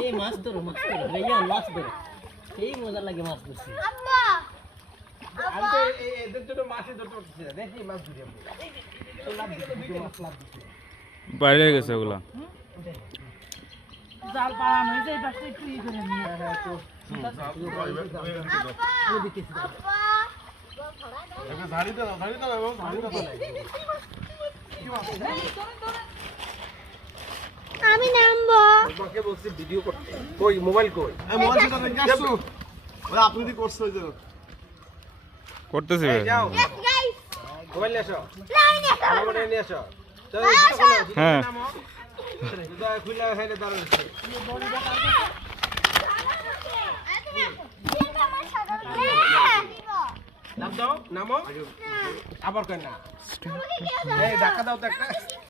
এই মাছ ধরো রেয়ান মাছ ধরো এই মজা লাগে মাছ ধরছি আমি তো এদের জন্য মাছই ধরতে পারতেছি না দেখি মাছ ধরি আমি লাভ দিচ্ছি মাছ লাভ দিচ্ছি বাইরে গেছে ওগুলা জাল পালানো হয়েছে এই পাশে একটু ই করে নিয়ে আমি নামবো তোমাকে বলছি ভিডিও করতে কই মোবাইল কই আপনি কি করছো ওই যে করতেছে এই যাও Yes, guys. মোবাইল নিয়ে আসো Line এসো। মোবাইল নিয়ে আসো তো হ্যাঁ। খুলে খাইলে দাঁড়ানো হচ্ছে নাম দাও নামো আবার কই না এই ধাক্কা দাও তো একটা